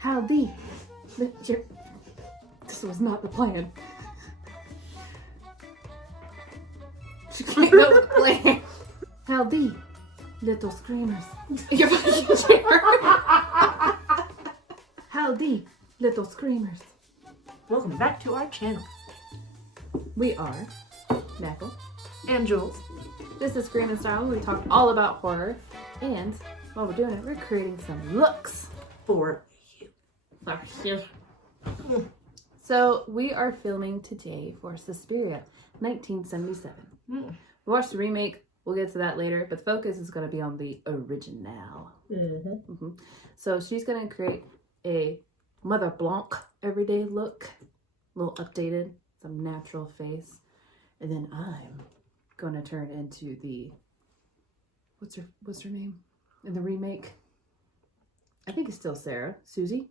Howdy. This was not the plan. She can't go with the plan. Howdy, little screamers. You're fucking chair. Howdy, little screamers. Welcome back to our channel. We are Knackle. And Jules. This is Scream and Style. We talk all about horror. And while we're doing it, we're creating some looks For you. So we are filming today for Suspiria, 1977. We watched the remake. We'll get to that later, but the focus is going to be on the original. So she's going to create a Mother Blanc everyday look, a little updated, some natural face, and then I'm going to turn into the what's her name in the remake? I think it's still Sarah, Susie.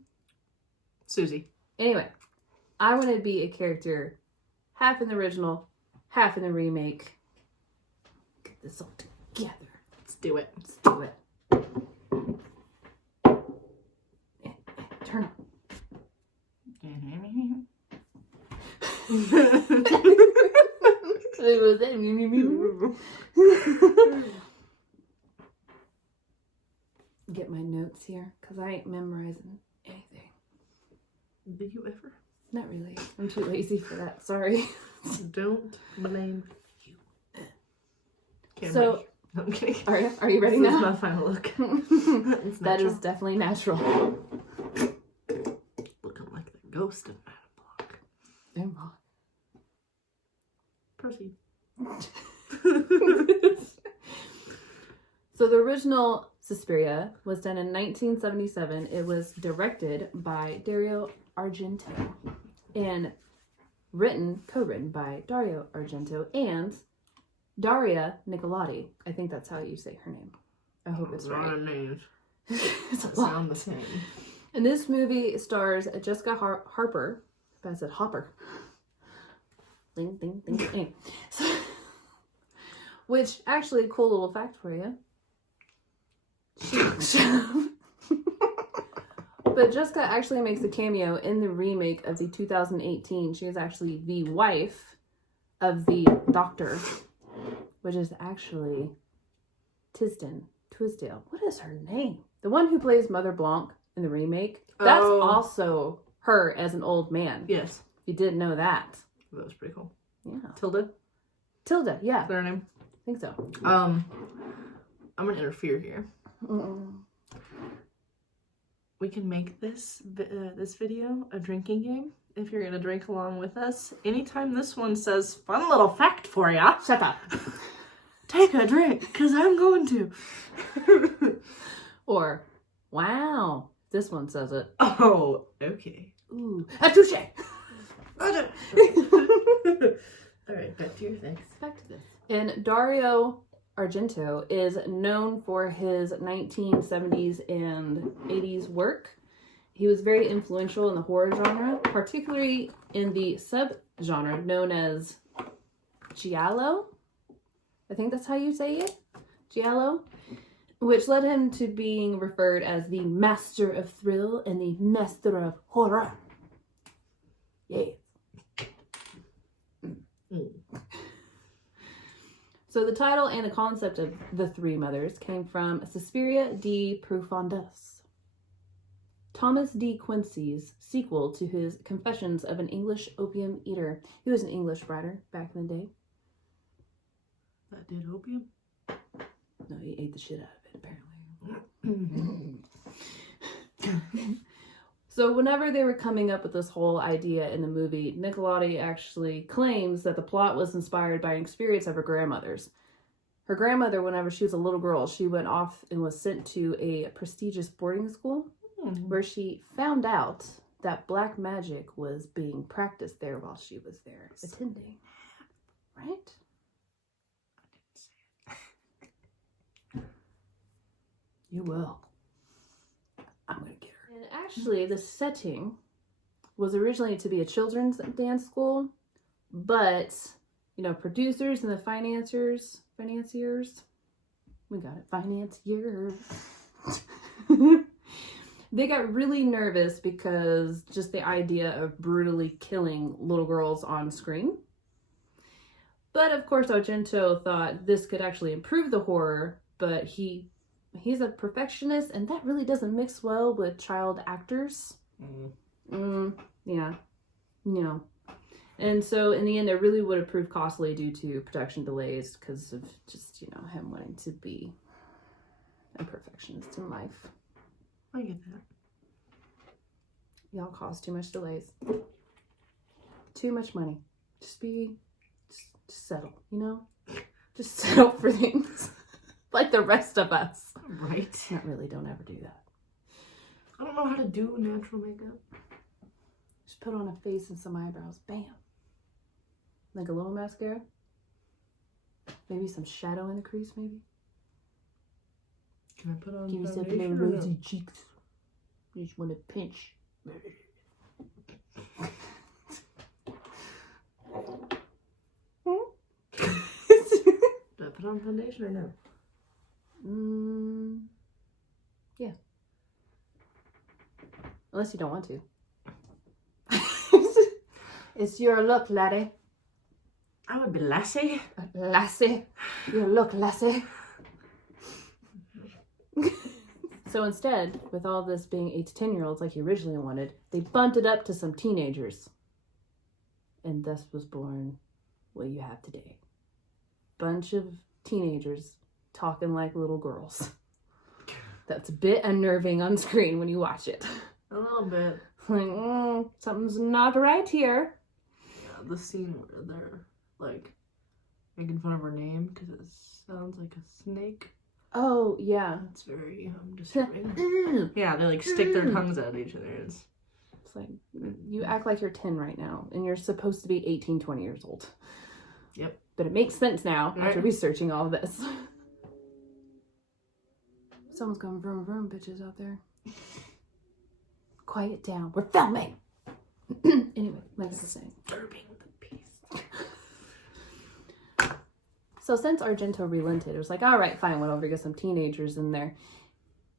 Anyway, I want to be a character half in the original, half in the remake. Get this all together. Let's do it. Let's do it. Turn up. Get my notes here, because I ain't memorizing anything. Did you ever? Not really. I'm too lazy for that. Sorry. Don't blame you. Okay, So, I'm kidding. Are you ready This now? is my final look. It's That natural. is definitely natural. Looking like the ghost of Madame Blanc. Proceed. So the original Suspiria was done in 1977. It was directed by Dario Argento and co-written by Dario Argento and Daria Nicolodi. I think that's how you say her name. I hope it's right. Names. It's a That lot. sound the same. And this movie stars Jessica Harper. If I said Hopper. Ding, ding, ding, ding. So, which, actually, cool little fact for you. But Jessica actually makes a cameo in the remake of the 2018. She is actually the wife of the doctor, which is actually Tisdale. What is her name? The one who plays Mother Blanc in the remake. That's also her as an old man. Yes. If you didn't know that. That was pretty cool. Yeah. Tilda, yeah. is that her name? I think so. I'm gonna interfere here. We can make this video a drinking game if you're gonna drink along with us. Anytime this one says "fun little fact for ya," Shut up. take a drink, because I'm going to. Or, wow. This one says it. Oh, okay. Ooh. A touche. Alright, back to your things. Back to this. And Dario Argento is known for his 1970s and 80s work. He was very influential in the horror genre, particularly in the sub-genre known as Giallo. I think that's how you say it. Giallo. Which led him to being referred as the master of thrill and the master of horror. Yeah. So the title and the concept of The Three Mothers came from Suspiria de Profundis, Thomas D. Quincy's sequel to his Confessions of an English Opium Eater. He was an English writer back in the day. That did opium? No, he ate the shit out of it, apparently. So whenever they were coming up with this whole idea in the movie, Nicolodi actually claims that the plot was inspired by an experience of her grandmother's. Her grandmother, whenever she was a little girl, she went off and was sent to a prestigious boarding school where she found out that black magic was being practiced there while she was there attending. Right? You will. I'm going to get her. And actually, the setting was originally to be a children's dance school, but, producers and the financiers, we got it, financiers, They got really nervous because just the idea of brutally killing little girls on screen. But of course, Argento thought this could actually improve the horror, but he's a perfectionist, and that really doesn't mix well with child actors. Yeah. No. And so in the end, it really would have proved costly due to production delays because of just, him wanting to be a perfectionist in life. I get that. Y'all cause too much delays. Too much money. Just settle, Just settle for things. Like the rest of us. Right. Not really, don't ever do that. I don't know how to do natural makeup. Just put on a face and some eyebrows. Bam. Like a little mascara. Maybe some shadow in the crease, maybe. Can I put on Give yourself foundation little or rosy no? cheeks. You just want to pinch. Do I put on foundation or no? Yeah. Unless you don't want to. It's your look, laddie. I would be lassie. Lassie. Your look, lassie. So instead, with all this being 8 to 10-year-olds like he originally wanted, they bumped it up to some teenagers. And thus was born what you have today. Bunch of teenagers talking like little girls. That's a bit unnerving on screen when you watch it. A little bit. Like, something's not right here. Yeah, the scene where they're like making fun of her name because it sounds like a snake. Oh, yeah. That's very disturbing. Yeah, they like stick their tongues at each other. It's like, you act like you're 10 right now, and you're supposed to be 18, 20 years old. Yep. But it makes sense now Right. after researching all of this. Someone's going vroom vroom, bitches out there. Quiet down. We're filming. Anyway, like I was saying. Disturbing the peace. So since Argento relented, it was like, all right, fine, whatever, get some teenagers in there.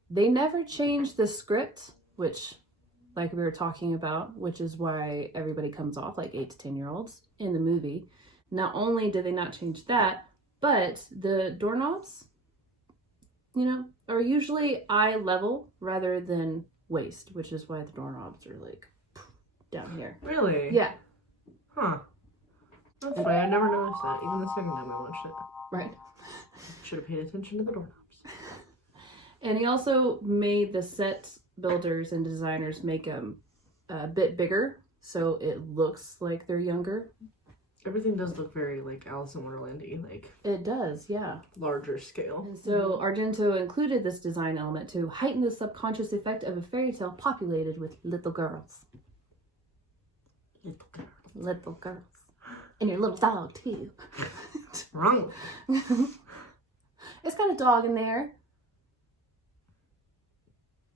They never changed the script, which, like we were talking about, which is why everybody comes off like 8 to 10-year-olds in the movie. Not only did they not change that, but the doorknobs, are usually eye level rather than waist, which is why the doorknobs are like down here. Really? Yeah. Huh. That's funny. I never noticed that. Even the second time I watched it. Right. Should have paid attention to the doorknobs. And he also made the set builders and designers make them a bit bigger, so it looks like they're younger. Everything does look very like Alice in Wonderland-y, like It does, yeah. larger scale. And so Argento included this design element to heighten the subconscious effect of a fairy tale populated with little girls. Little girl. Little girls. And your little dog, too. Wrong. It's got a dog in there.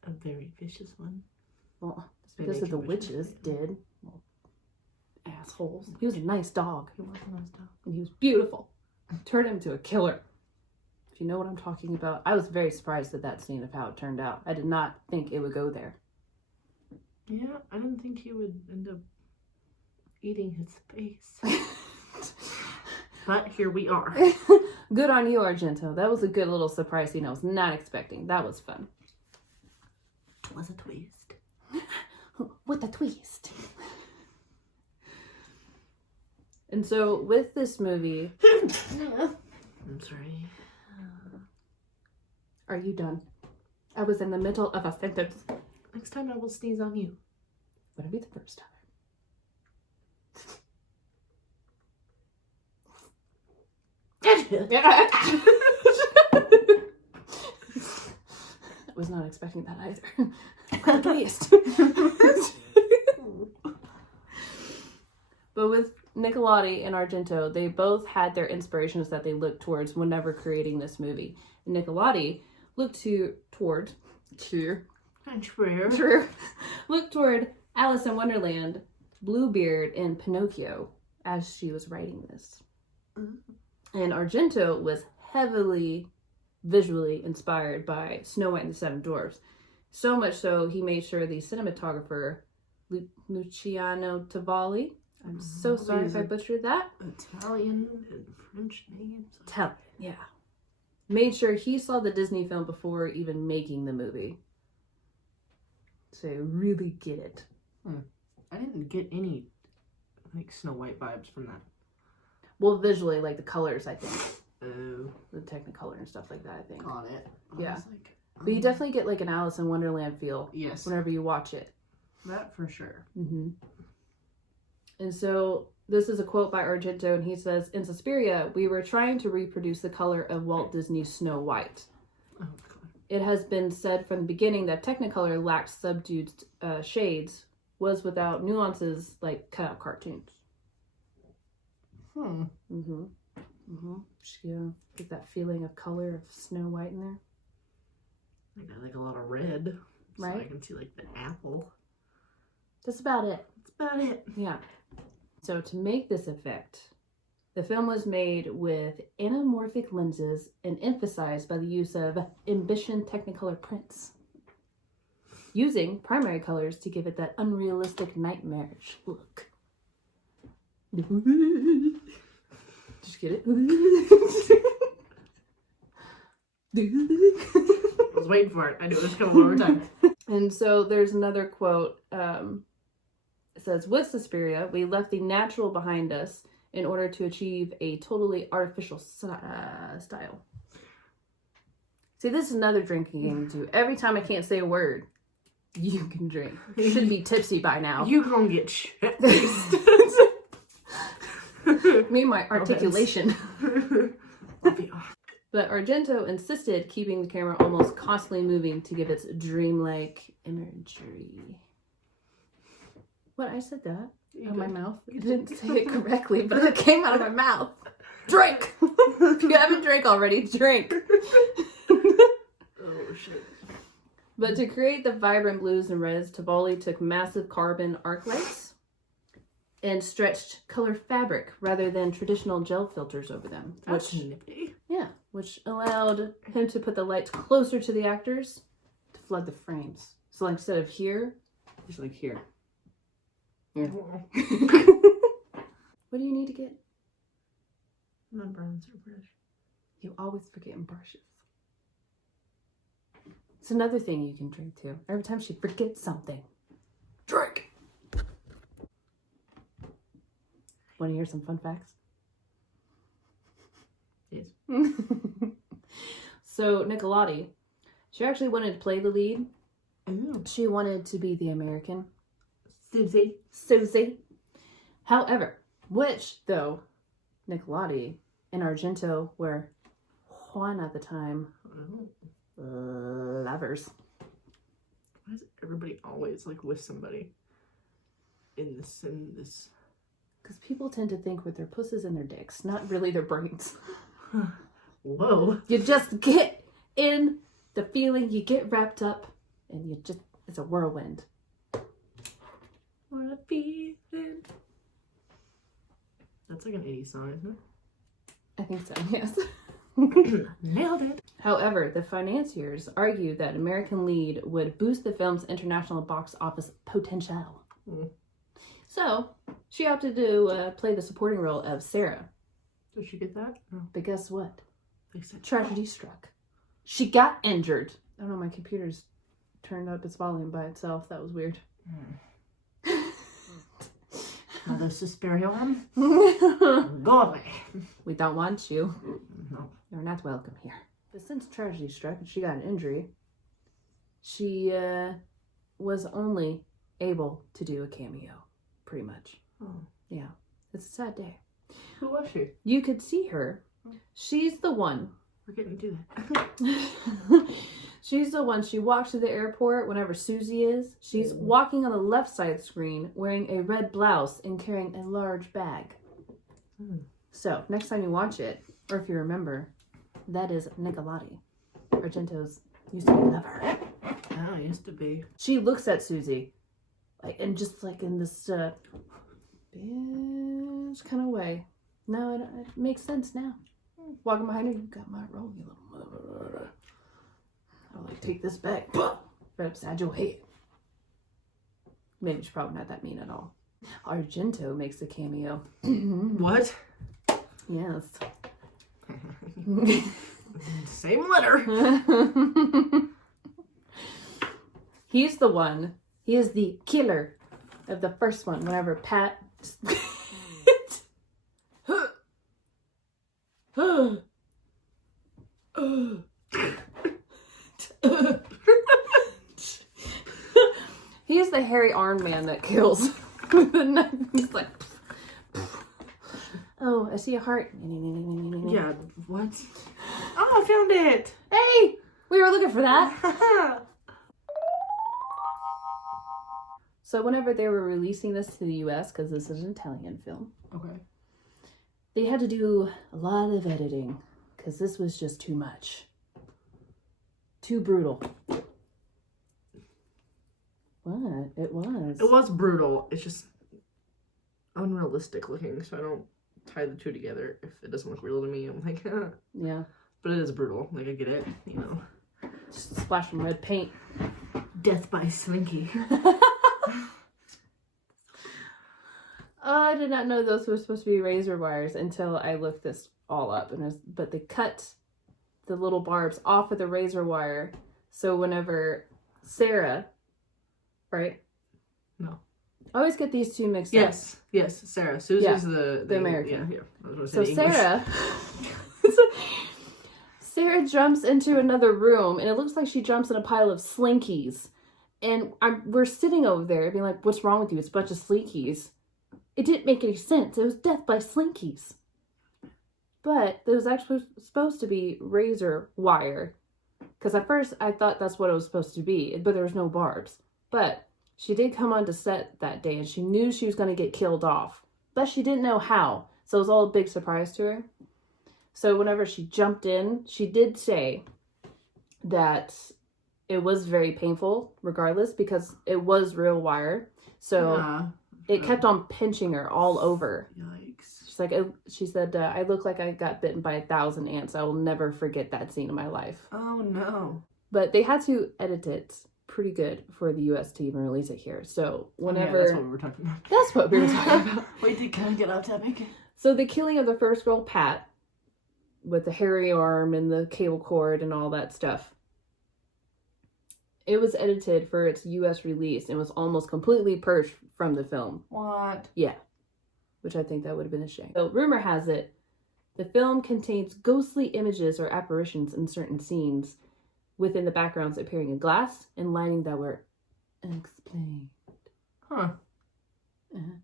A very vicious one. Well, it's They because make of the you wish witches they did. Well, assholes. He was a nice dog. He was a nice dog. And he was beautiful. Turned him into a killer. If you know what I'm talking about. I was very surprised at that scene of how it turned out. I did not think it would go there. Yeah, I didn't think he would end up eating his face. But here we are. Good on you, Argento. That was a good little surprise scene I was not expecting. That was fun. It was a twist. With a twist. And so with this movie... I'm sorry. Are you done? I was in the middle of a sentence. Next time I will sneeze on you. Would it be the first time? I was not expecting that either. Twist. But with Nicolotti and Argento, they both had their inspirations that they looked towards whenever creating this movie. And Nicolotti looked toward Alice in Wonderland, Bluebeard, and Pinocchio as she was writing this. And Argento was heavily visually inspired by Snow White and the Seven Dwarfs. So much so, he made sure the cinematographer, Luciano Tavalli, I'm so sorry if I butchered that. Italian and French names. Yeah. Made sure he saw the Disney film before even making the movie. So really get it. I didn't get any like Snow White vibes from that. Well, visually, like the colors, I think. Oh. The Technicolor and stuff like that, I think. Got it. Yeah. But you definitely get like an Alice in Wonderland feel. Yes. Whenever you watch it. That for sure. Mm-hmm. And so this is a quote by Argento, and he says, "In Suspiria, we were trying to reproduce the color of Walt Disney's Snow White. Oh, God. It has been said from the beginning that Technicolor lacked subdued shades, was without nuances like cutout cartoons." Mm-hmm. Yeah, get that feeling of color of Snow White in there. I got like a lot of red. So Right? I can see like the apple. That's about it. That's about it. Yeah. So to make this effect, the film was made with anamorphic lenses and emphasized by the use of Ambition Technicolor prints, using primary colors to give it that unrealistic nightmarish look. Just get it? I was waiting for it. I knew it was coming one more time. And so there's another quote. It says, "With Suspiria, we left the natural behind us in order to achieve a totally artificial style." See, this is another drinking game too. Every time I can't say a word, you can drink. You should be tipsy by now. You gonna get shit. Me and my articulation. I'll be off. But Argento insisted keeping the camera almost constantly moving to give its dreamlike imagery. What? I said that out of my mouth. I didn't say it correctly, but it came out of my mouth. Drink! If you haven't drank already, drink. Oh, shit. But to create the vibrant blues and reds, Tavalli took massive carbon arc lights and stretched color fabric rather than traditional gel filters over them. That's nifty. Yeah, which allowed him to put the lights closer to the actors to flood the frames. So like, instead of here, just like here. Yeah. What do you need to get? My bronzer brush. You always forget brushes. It's another thing you can drink too. Every time she forgets something, drink. Want to hear some fun facts? Yes. So Nicolotti, she actually wanted to play the lead. Ooh. She wanted to be the American Susie. However, which though Nicolotti and Argento were Juan at the time lovers. Why is everybody always like with somebody in this? Because people tend to think with their pussies and their dicks, not really their brains. Whoa. You just get in the feeling, you get wrapped up, and you just, it's a whirlwind. What a feeling. That's like an 80s song, isn't it? I think so, yes. Nailed it. However, the financiers argued that American lead would boost the film's international box office potential. So, she opted to play the supporting role of Sarah. Did she get that? No. But guess what? Fix it. Tragedy struck. She got injured. I don't know, my computer's turned up its volume by itself. That was weird. Another Suspiria one? Go away. We don't want you. No. You're not welcome here. But since tragedy struck and she got an injury, she was only able to do a cameo, pretty much. Oh. Yeah, it's a sad day. Who was she? You could see her. She's the one. We're getting to that. She's the one. She walks to the airport whenever Susie is. She's walking on the left side of the screen wearing a red blouse and carrying a large bag. So, next time you watch it, or if you remember, that is Nicolotti, Argento's used to be lover. Oh, it used to be. She looks at Susie, like, and just like in this bitch kind of way. No, it makes sense now. Walking behind her, you got my role, you little. I'll like take this back. right upside your head. Maybe she's probably not that mean at all. Argento makes a cameo. What? Yes. Same letter. He's the one. He is the killer of the first one. Whenever Pat. He's the hairy armed man that kills with the knife. He's like, oh, I see a heart. Yeah, what? Oh, I found it. Hey, we were looking for that. So whenever they were releasing this to the US, because this is an Italian film, Okay. they had to do a lot of editing because this was just too much. Too brutal. What? It was. It was brutal. It's just unrealistic looking, so I don't tie the two together. If it doesn't look real to me, I'm like, Yeah. But it is brutal. Like, I get it, you know. Just splash some red paint. Death by Slinky. I did not know those were supposed to be razor wires until I looked this all up. But they cut the little barbs off of the razor wire. So whenever Sarah, right? No. I always get these two mixed up. Yes, Sarah. Susie's the American. Yeah. I was gonna say So the English. Sarah, Sarah jumps into another room, and it looks like she jumps in a pile of Slinkies. And we're sitting over there being like, what's wrong with you? It's a bunch of Slinkies. It didn't make any sense. It was death by Slinkies. But it was actually supposed to be razor wire. Because at first I thought that's what it was supposed to be, but there was no barbs. But she did come onto set that day, and she knew she was going to get killed off. But she didn't know how. So it was all a big surprise to her. So whenever she jumped in, she did say that it was very painful regardless because it was real wire. So Yeah. it kept on pinching her all over. Yikes. She's like, she said, I look like I got bitten by 1,000 ants. I will never forget that scene in my life. Oh no. But they had to edit it pretty good for the US to even release it here. So whenever... Yeah, that's what we were talking about. That's what we were talking about. Wait, can I get off topic? So the killing of the first girl, Pat, with the hairy arm and the cable cord and all that stuff, it was edited for its US release and was almost completely purged from the film. What? Yeah. Which I think that would have been a shame. So rumor has it, the film contains ghostly images or apparitions in certain scenes within the backgrounds appearing in glass and lighting that were unexplained. Huh. Uh-huh.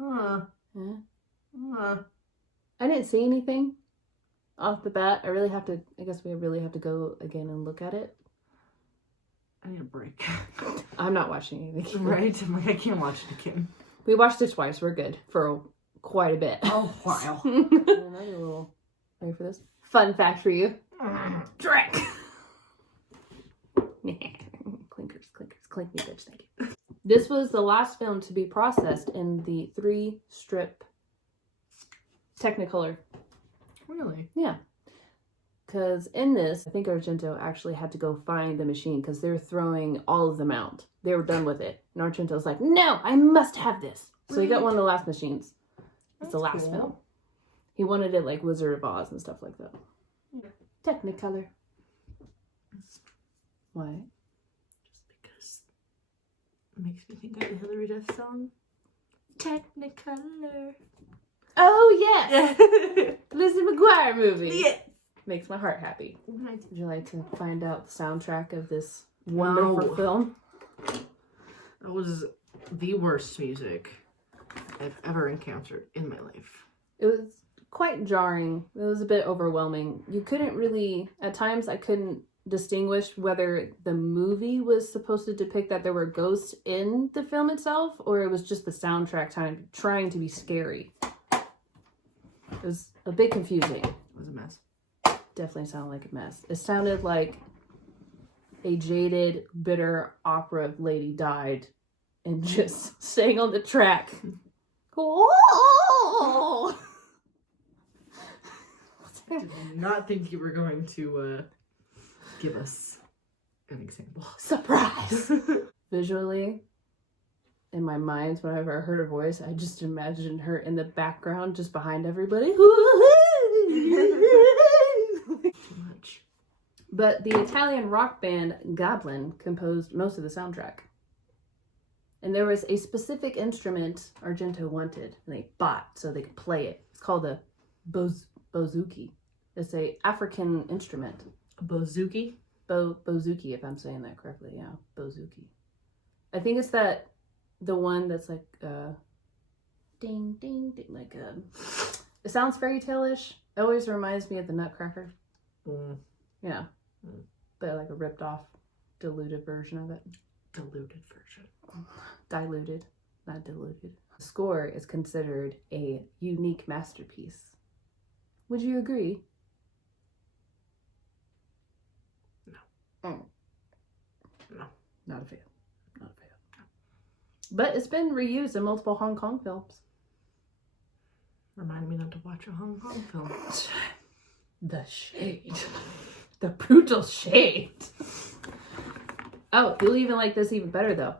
Huh. Uh-huh. I didn't see anything off the bat. I guess we really have to go again and look at it. I need a break. I'm not watching anything. Right? I'm like, I can't watch it again. We watched it twice. We're good for quite a bit. Oh, wow. Another little, ready for this? Fun fact for you. Drink. Clinkers, clink me, bitch, thank you. This was the last film to be processed in the 3-strip Technicolor. Really? Yeah. Because in this, I think Argento actually had to go find the machine because they were throwing all of them out. They were done with it. And Argento was like, no, I must have this. So he got one of the last machines. It's the last film. He wanted it like Wizard of Oz and stuff like that. Yeah. Technicolor. Why? Just because it makes me think of the Hillary Duff song. Technicolor. Oh, yes! Yeah. Lizzie McGuire movie. Yeah. Makes my heart happy. Right. Would you like to find out the soundtrack of this wonderful film? That was the worst music I've ever encountered in my life. It was quite jarring. It was a bit overwhelming. You couldn't really, at times I couldn't distinguish whether the movie was supposed to depict that there were ghosts in the film itself or it was just the soundtrack trying to be scary. It was a bit confusing. It was a mess. Definitely sounded like a mess. It sounded like a jaded, bitter opera lady died and just sang on the track. Oh! I did not think you were going to give us an example. Surprise! Visually, in my mind, whenever I heard her voice, I just imagined her in the background, just behind everybody. Too much. But the Italian rock band Goblin composed most of the soundtrack. And there was a specific instrument Argento wanted, and they bought so they could play it. It's called a bouzouki. It's a African instrument. A bouzouki? Bouzouki, if I'm saying that correctly. Yeah, bouzouki. I think it's the one that's like ding ding ding, like it sounds fairy tale-ish. It always reminds me of the Nutcracker. Yeah, but like a ripped off, diluted version of it. Diluted version. Diluted, not diluted. The score is considered a unique masterpiece. Would you agree? No. No. Not a fan. Not a fan. No. But it's been reused in multiple Hong Kong films. Remind me not to watch a Hong Kong film. The shade. The brutal shade. Oh, you'll even like this even better though.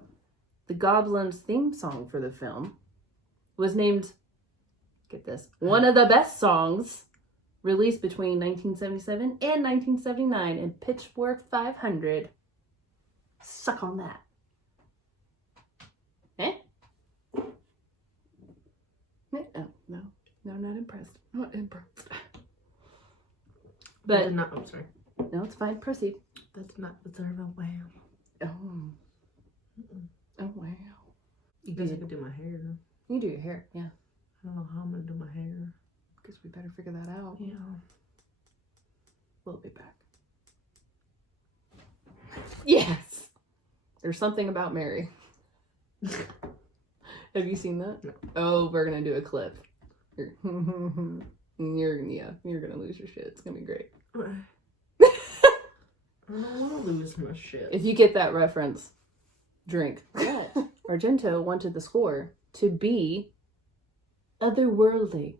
The Goblin's theme song for the film was named, get this, one of the best songs released between 1977 and 1979 in Pitchfork 500. Suck on that. Eh? No, not impressed. Not impressed. But I'm sorry. No, it's fine. Proceed. That's not deserve a wham. Oh. Oh, wow. You guys could do my hair. You do your hair, yeah. I don't know how I'm gonna do my hair. Guess we better figure that out. Yeah. We'll be back. Yes! There's something about Mary. Have you seen that? No. Oh, we're gonna do a clip. You're gonna lose your shit. It's gonna be great. I don't want to lose my shit. If you get that reference, drink. But Argento wanted the score to be otherworldly.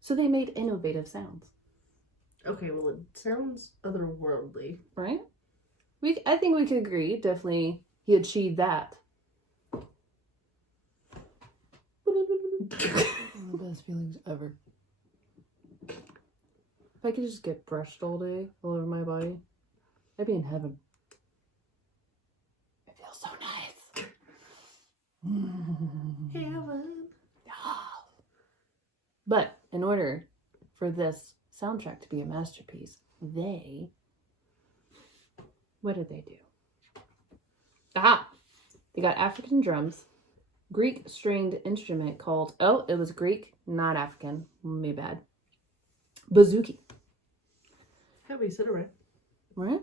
So they made innovative sounds. Okay, well, it sounds otherworldly. Right? I think we could agree. Definitely, he achieved that. One of the best feelings ever. If I could just get brushed all day, all over my body, I'd be in heaven. It feels so nice. Heaven. But in order for this soundtrack to be a masterpiece, what did they do? Aha! They got African drums, Greek stringed instrument called, it was Greek, not African, my bad, bouzouki. Yeah, but you said it right. Right?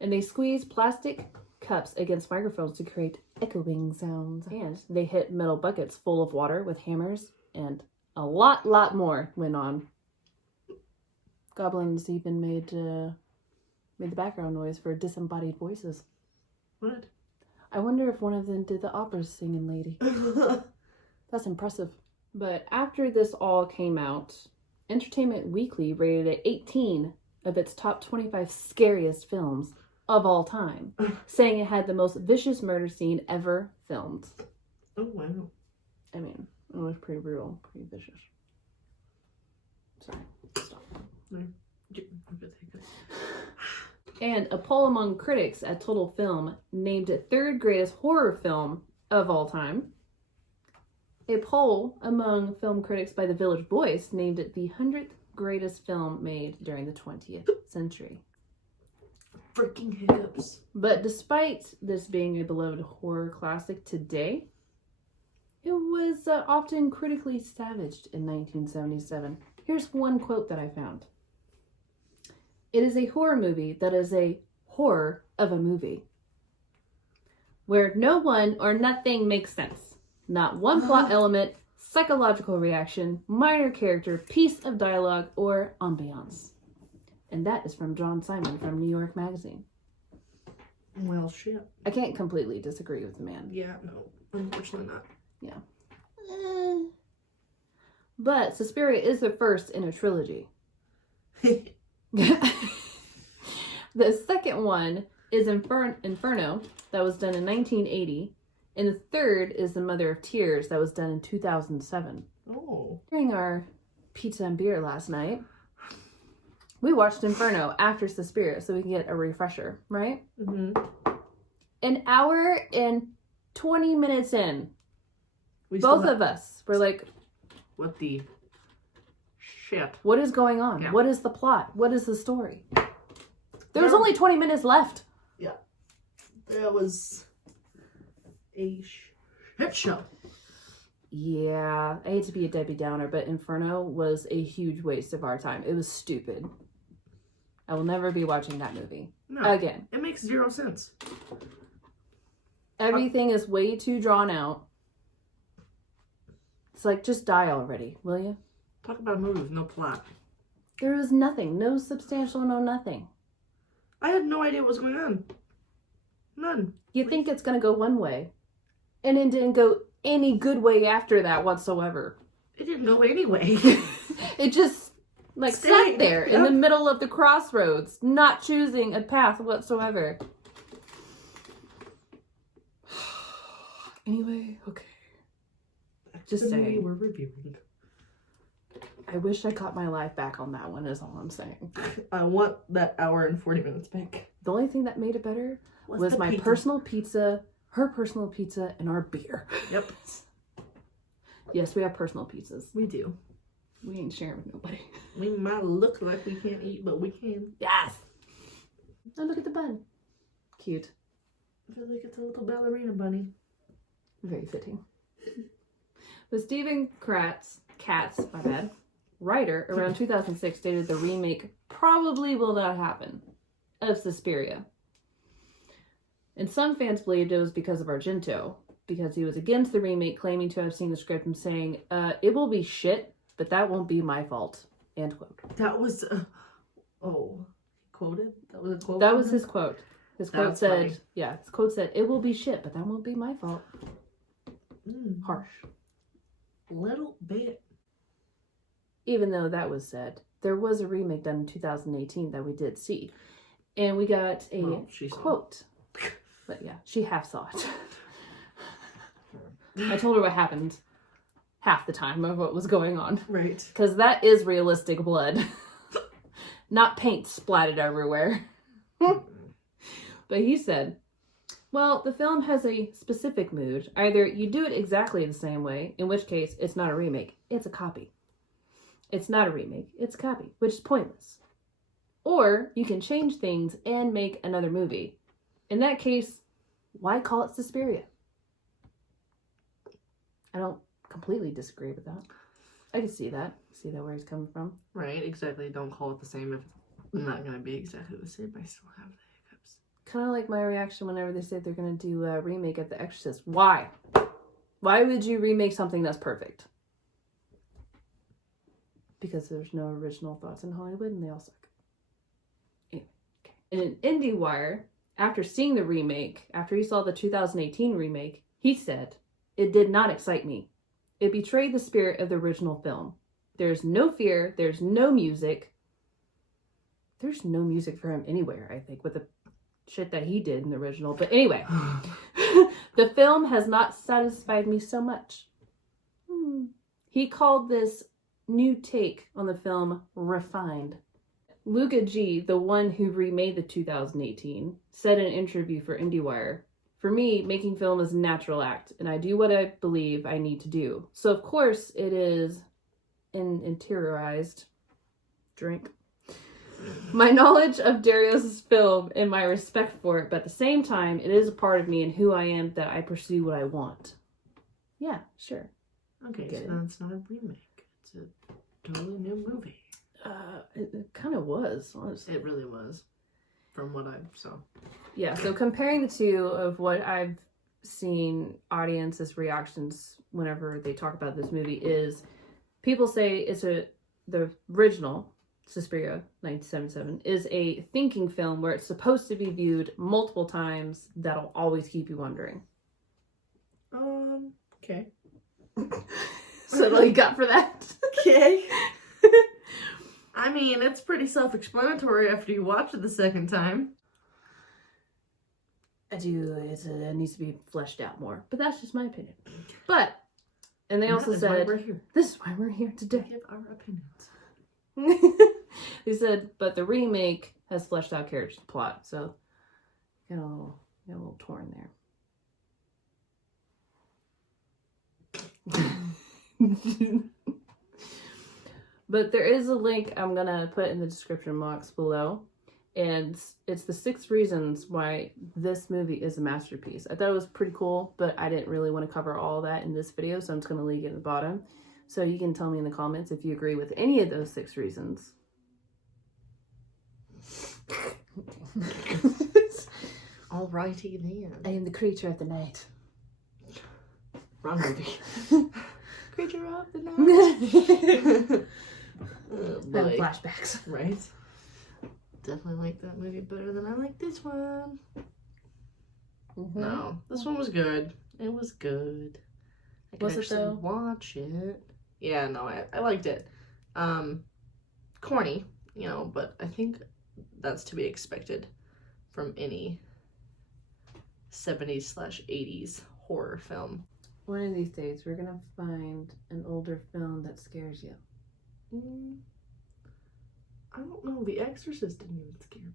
And they squeezed plastic cups against microphones to create echoing sounds. And they hit metal buckets full of water with hammers, and a lot more went on. Goblins even made the background noise for disembodied voices. What? I wonder if one of them did the opera singing lady. That's impressive. But after this all came out, Entertainment Weekly rated it 18 of its top 25 scariest films of all time, saying it had the most vicious murder scene ever filmed. Oh, wow. I mean, it was pretty brutal, pretty vicious. Sorry, stop. No. And a poll among critics at Total Film named it third greatest horror film of all time. A poll among film critics by the Village Voice named it the 100th greatest film made during the 20th century. Freaking hiccups. But despite this being a beloved horror classic today, it was often critically savaged in 1977. Here's one quote that I found. It is a horror movie that is a horror of a movie, where no one or nothing makes sense. Not one plot element, psychological reaction, minor character, piece of dialogue, or ambiance. And that is from John Simon from New York Magazine. Well, shit. I can't completely disagree with the man. Yeah, no. Unfortunately not. Yeah. But Suspiria is the first in a trilogy. The second one is Inferno, that was done in 1980. And the third is The Mother of Tears, that was done in 2007. Oh. During our pizza and beer last night, we watched Inferno after Suspiria so we can get a refresher, right? Mm-hmm. An hour and 20 minutes in, We both of us were like, what the shit? what is going on? Yeah. What is the plot? What is the story? There was There- only 20 minutes left. That was a shit show. Yeah, I hate to be a Debbie Downer, but Inferno was a huge waste of our time. It was stupid. I will never be watching that movie No, again. it makes 0 sense. Everything is way too drawn out. It's like, just die already, will you? Talk about a movie with no plot. There was nothing. No substantial, no nothing. I had no idea what was going on. None. You think it's going to go one way, and it didn't go any good way after that whatsoever. It didn't go anyway. It just, like, Stayed. sat there in the middle of the crossroads, not choosing a path whatsoever. Anyway, okay. Just The movie saying. we're reviewing. I wish I caught my life back on that one, is all I'm saying. I want that hour and 40 minutes back. The only thing that made it better was the my pizza? personal pizza, her personal pizza, and our beer. Yep, Yes, we have personal pizzas. we do. We ain't sharing with nobody. We might look like we can't eat, but we can. Yes! Oh, look at the bun. Cute. I feel like it's a little ballerina bunny. Very fitting. The Stephen Katz, my bad, writer, around 2006 stated the remake probably will not happen of Suspiria. And some fans believed it was because of Argento, because he was against the remake, claiming to have seen the script and saying, it will be shit, but that won't be my fault. End quote. That was, quoted? That was a quote? That from was him? his quote. His quote That's said, funny. yeah, his quote said, it will be shit, but that won't be my fault. Mm, Harsh. little bit. Even though that was said, there was a remake done in 2018 that we did see. And we got a Well, she saw. quote. But yeah, she half saw it. I told her what happened half the time of what was going on. Right. Because that is realistic blood. Not paint splattered everywhere. But he said, well, the film has a specific mood. Either you do it exactly the same way, in which case it's not a remake, it's a copy. It's not a remake, it's a copy, which is pointless. Or you can change things and make another movie. In that case, why call it Suspiria? I don't completely disagree with that. I can see that. See that where he's coming from. Right, exactly. Don't call it the same if it's not going to be exactly the same. I still have the hiccups. Kind of like my reaction whenever they say they're going to do a remake of The Exorcist. Why? Why would you remake something that's perfect? Because there's no original thoughts in Hollywood and they all suck. Anyway, okay. In IndieWire, after seeing the remake, after he saw the 2018 remake, he said, it did not excite me. It betrayed the spirit of the original film. There's no fear. There's no music. There's no music for him anywhere, I think, with the shit that he did in the original. But anyway, the film has not satisfied me so much. He called this new take on the film refined. Luca G, the one who remade the 2018, said in an interview for IndieWire, for me, making film is a natural act, and I do what I believe I need to do. So, of course, it is an interiorized drink. My knowledge of Darius' film and my respect for it, but at the same time, it is a part of me and who I am that I pursue what I want. Yeah, sure. Okay, Get so it. it's not a remake. It's a totally new movie. It kind of was, honestly. It really was, from what I saw. Yeah, so comparing the two of what I've seen audiences' reactions whenever they talk about this movie is people say it's the original Suspiria 1977 is a thinking film where it's supposed to be viewed multiple times that'll always keep you wondering. Okay. So that's all you got for that? Okay. I mean, it's pretty self-explanatory after you watch it the second time. I do. It needs to be fleshed out more. But that's just my opinion. But, and they also said, this is why we're here today. Give our opinions. They said, but the remake has fleshed out character plot. So, get a little torn there. But there is a link I'm going to put in the description box below. And it's the 6 reasons why this movie is a masterpiece. I thought it was pretty cool, but I didn't really want to cover all that in this video, so I'm just going to leave it at the bottom. So you can tell me in the comments if you agree with any of those 6 reasons. Alrighty then. I am the creature of the night. Wrong movie. Creature of the night. Having flashbacks. Right? Definitely like that movie better than I like this one. Mm-hmm. No, this one was good. It was good. I could actually watch it. Yeah, no, I liked it. Corny, you know, but I think that's to be expected from any 70s/80s horror film. One of these days, we're gonna find an older film that scares you. I don't know. The Exorcist didn't even scare me.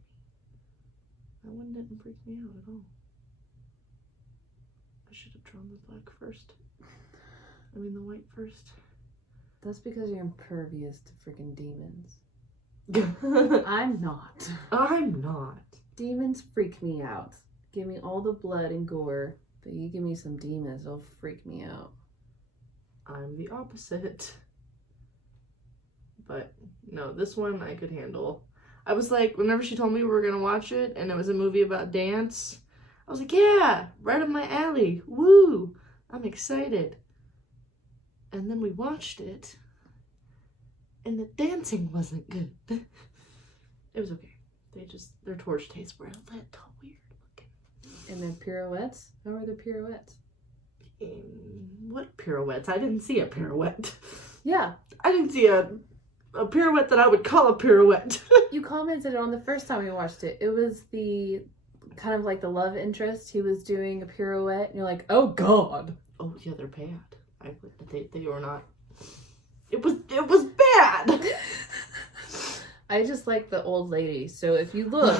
That one didn't freak me out at all. I should have drawn the black first. I mean the white first. That's because you're impervious to freaking demons. I'm not. I'm not. Demons freak me out. Give me all the blood and gore, but you give me some demons, they'll freak me out. I'm the opposite. But no, this one I could handle. I was like, whenever she told me we were gonna watch it and it was a movie about dance, I was like, yeah, right up my alley. Woo! I'm excited. And then we watched it and the dancing wasn't good. It was okay. Their torch tastes were a little weird looking. And then pirouettes? How are the pirouettes? What pirouettes? I didn't see a pirouette. Yeah. I didn't see a pirouette that I would call a pirouette. You commented on the first time we watched it. It was the kind of like the love interest. He was doing a pirouette, and you're like, oh god. Oh yeah, they're bad. They were not. It was bad. I just like the old lady. So if you look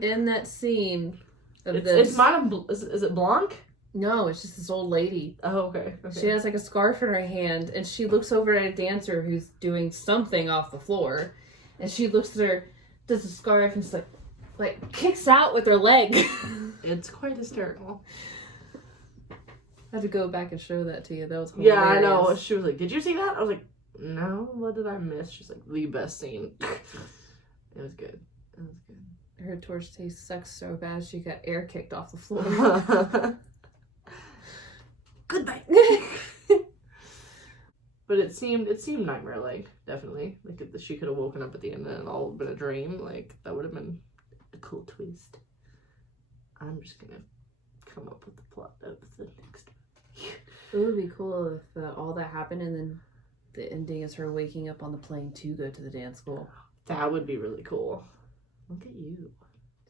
in that scene of it's Madame. Is it Blanc? No, it's just this old lady. Oh, okay. She has like a scarf in her hand, and she looks over at a dancer who's doing something off the floor, and she looks at her, does the scarf, and just like kicks out with her leg. It's quite hysterical. I had to go back and show that to you. That was hilarious. Yeah, I know. She was like, "Did you see that?" I was like, "No. What did I miss?" She's like, "The best scene." It was good. It was good. Her torch taste sucks so bad she got air kicked off the floor. Good night. But it seemed nightmare-like, definitely. Like if she could have woken up at the end and it all been a dream, like that would have been a cool twist. I'm just gonna come up with the plot of the next one. It would be cool if all that happened and then the ending is her waking up on the plane to go to the dance school. That would be really cool. Look at you.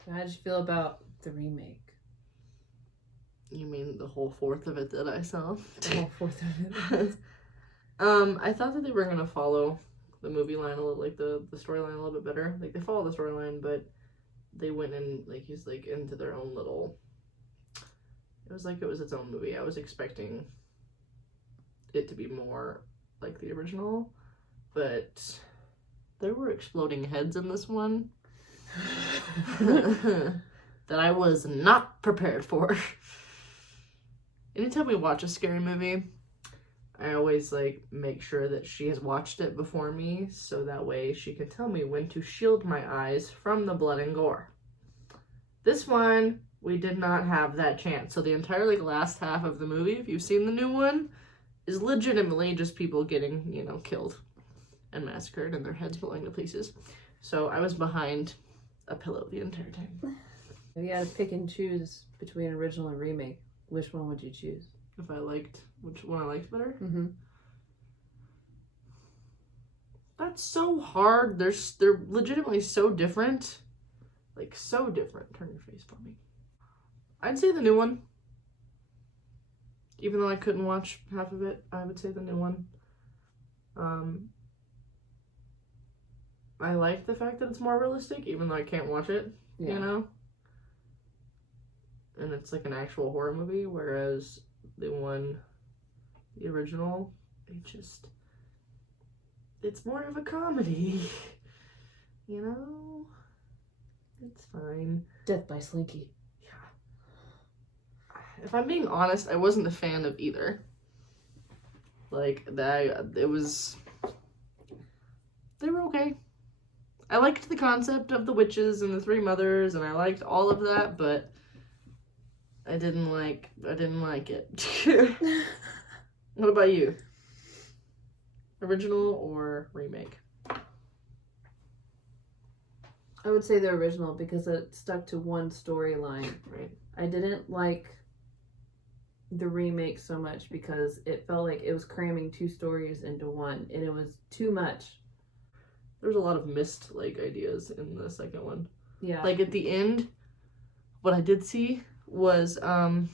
So how did you feel about the remake? You mean the whole fourth of it that I saw? The whole fourth of it. I thought that they were gonna follow the movie line a little, like the storyline a little bit better. Like they follow the storyline, but they went in he's into their own little. It was like it was its own movie. I was expecting it to be more like the original, but there were exploding heads in this one that I was not prepared for. Anytime we watch a scary movie, I always make sure that she has watched it before me, so that way she can tell me when to shield my eyes from the blood and gore. This one, we did not have that chance. So the entire last half of the movie, if you've seen the new one, is legitimately just people getting, killed and massacred and their heads falling to pieces. So I was behind a pillow the entire time. If you had to pick and choose between original and remake, which one would you choose? If I liked, which one I liked better? Mm-hmm. That's so hard. They're legitimately so different. So different. Turn your face for me. I'd say the new one. Even though I couldn't watch half of it, I would say the new one. I like the fact that it's more realistic, even though I can't watch it, Yeah. you know? And it's like an actual horror movie, whereas the original, it's more of a comedy. You know? It's fine. Death by Slinky. Yeah. If I'm being honest, I wasn't a fan of either. Like, they were okay. I liked the concept of the witches and the three mothers, and I liked all of that, but I didn't like it. What about you? Original or remake? I would say the original because it stuck to one storyline. Right. I didn't like the remake so much because it felt like it was cramming two stories into one, and it was too much. There's a lot of missed ideas in the second one. Yeah. Like at the end, what I did see was there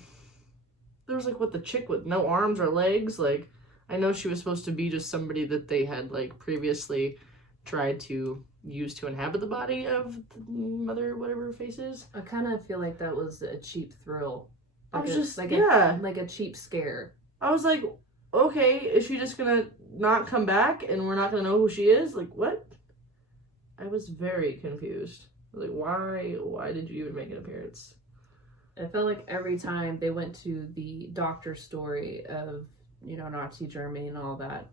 was the chick with no arms or legs. Like, I know she was supposed to be just somebody that they had previously tried to use to inhabit the body of the mother, whatever her face is. I kind of feel like that was a cheap thrill. I was just like a cheap scare. I was like, okay, is she just gonna not come back and we're not gonna know who she is? Like, what? I was very confused. I was like, why did you even make an appearance? I felt like every time they went to the doctor story of, Nazi Germany and all that,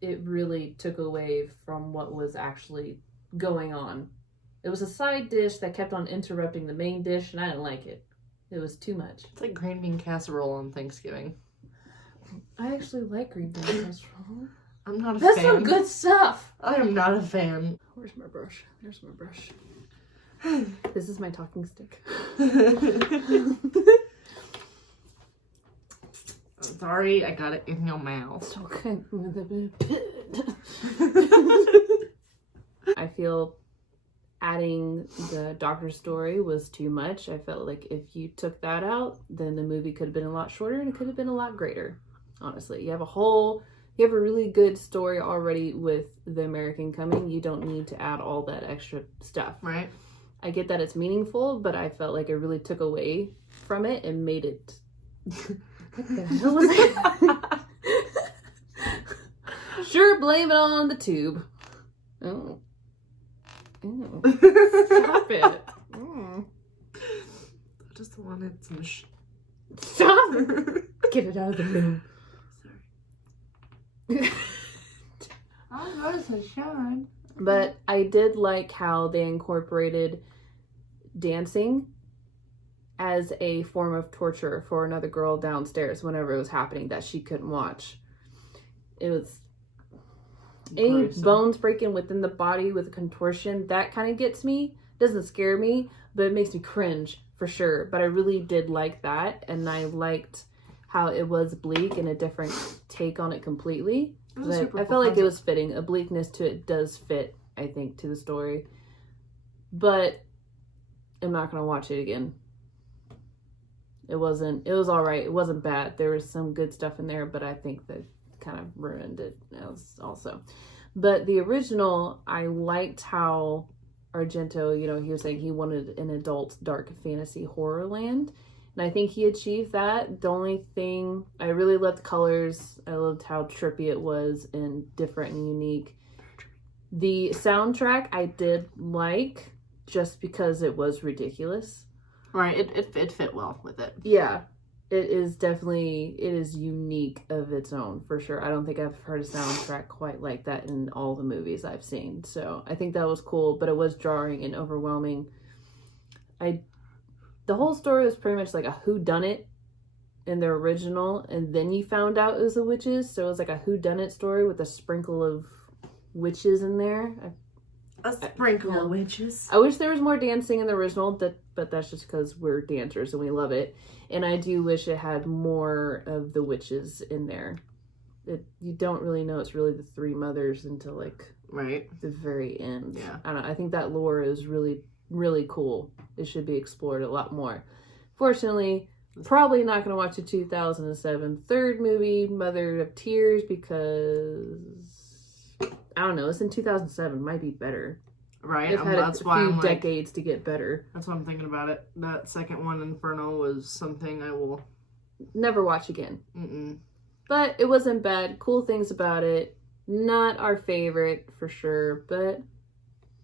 it really took away from what was actually going on. It was a side dish that kept on interrupting the main dish, and I didn't like it. It was too much. It's like green bean casserole on Thanksgiving. I actually like green bean casserole. I'm not a fan. fan. That's some good stuff. I am not a fan. Where's my brush? There's my brush. This is my talking stick. Sorry, I got it in your mouth. It's okay. I feel adding the doctor story was too much. I felt like if you took that out, then the movie could have been a lot shorter and it could have been a lot greater. Honestly, you have a really good story already with the American coming. You don't need to add all that extra stuff. Right. I get that it's meaningful, but I felt like it really took away from it and made it. What the hell was that? Sure, blame it on the tube. Oh. Ew. Stop it. Mm. I just wanted some Stop it. Get it out of the room. Sorry. I was a shine. But I did like how they incorporated dancing as a form of torture for another girl downstairs whenever it was happening that she couldn't watch. It was any bones breaking within the body with contortion, that kind of gets me. Doesn't scare me, but it makes me cringe for sure. But I really did like that, and I liked how it was bleak and a different take on it completely. I felt like it was fitting. A bleakness to it does fit, I think, to the story. But I'm not going to watch it again. It was all right. It wasn't bad. There was some good stuff in there, but I think that kind of ruined it also. But the original, I liked how Argento, he was saying he wanted an adult dark fantasy horror land. And I think he achieved that. The only thing, I really loved colors. I loved how trippy it was and different and unique. The soundtrack I did like just because it was ridiculous. Right, it fit well with it. Yeah, it is unique of its own, for sure. I don't think I've heard a soundtrack quite like that in all the movies I've seen. So I think that was cool, but it was jarring and overwhelming. The whole story was pretty much like a whodunit in the original, and then you found out it was the witches, so it was like a whodunit story with a sprinkle of witches in there. A sprinkle of witches. I wish there was more dancing in the original, but that's just because we're dancers and we love it. And I do wish it had more of the witches in there. You don't really know it's really the three mothers until right the very end. Yeah. I don't know. I think that lore is really, really cool. It should be explored a lot more. Fortunately, probably not going to watch the 2007 third movie, Mother of Tears, because I don't know. It's in 2007. Might be better. Right. They've had That's a why few I'm decades to get better. That's what I'm thinking about it. That second one, Inferno, was something I will never watch again. Mm-mm. But it wasn't bad. Cool things about it. Not our favorite for sure, but it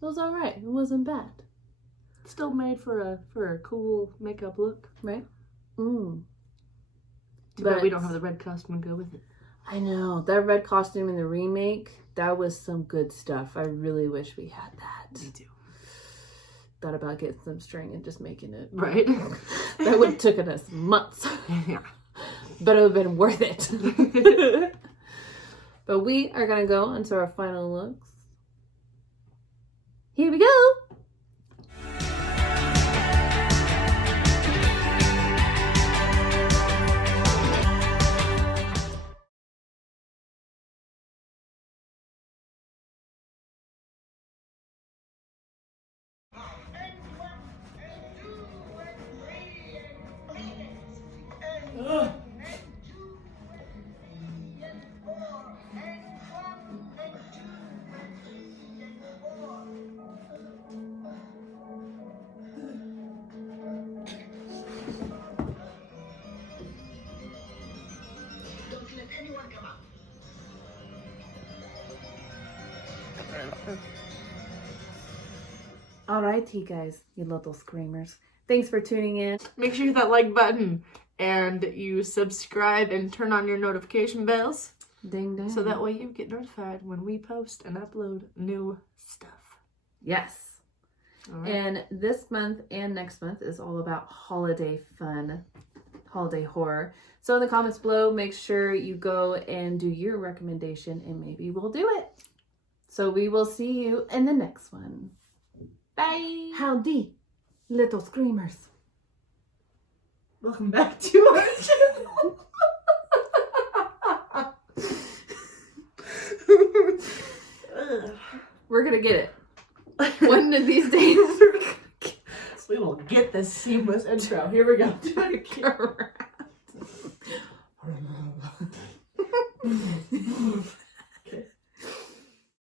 was all right. It wasn't bad. Still made for a cool makeup look, right? Too bad we don't have the red costume to go with it. I know that red costume in the remake. That was some good stuff. I really wish we had that. Me too. Thought about getting some string and just making it. Right. That would have taken us months. Yeah. But it would have been worth it. But we are going to go into our final looks. Here we go. Alrighty, guys, you little screamers. Thanks for tuning in. Make sure you hit that like button and you subscribe and turn on your notification bells. Ding ding. So that way you get notified when we post and upload new stuff. Yes. All right. And this month and next month is all about holiday fun, holiday horror. So in the comments below, make sure you go and do your recommendation and maybe we'll do it. So we will see you in the next one. Bye. Howdy, little screamers. Welcome back to our channel. We're gonna get it. One of these days. We will get this seamless intro. Here we go. Do it again.